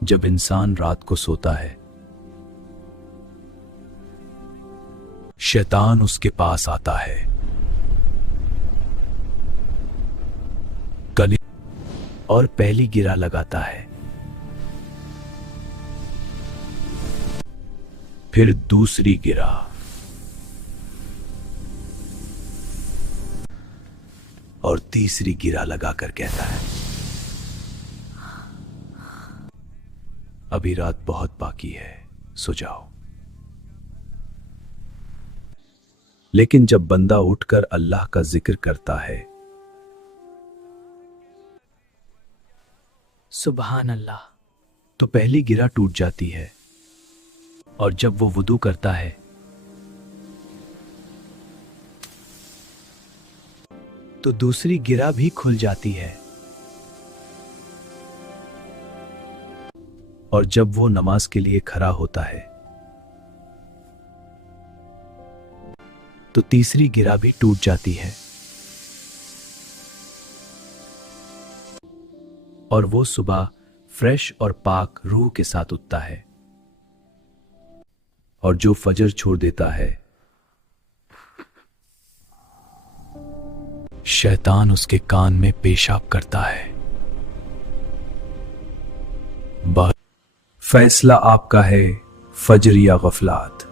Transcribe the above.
जब इंसान रात को सोता है, शैतान उसके पास आता है, गले और पहली गिरा लगाता है, फिर दूसरी गिरा, और तीसरी गिरा लगाकर कहता है, अभी रात बहुत बाकी है, सो जाओ। लेकिन जब बंदा उठकर अल्लाह का जिक्र करता है, सुभान अल्लाह, तो पहली गिरा टूट जाती है, और जब वो वुदू करता है तो दूसरी गिरा भी खुल जाती है, और जब वो नमाज के लिए खड़ा होता है तो तीसरी गिरा भी टूट जाती है, और वो सुबह फ्रेश और पाक रूह के साथ उठता है। और जो फजर छोड़ देता है, शैतान उसके कान में पेशाब करता है। फैसला आपका है, फजर या गफलात।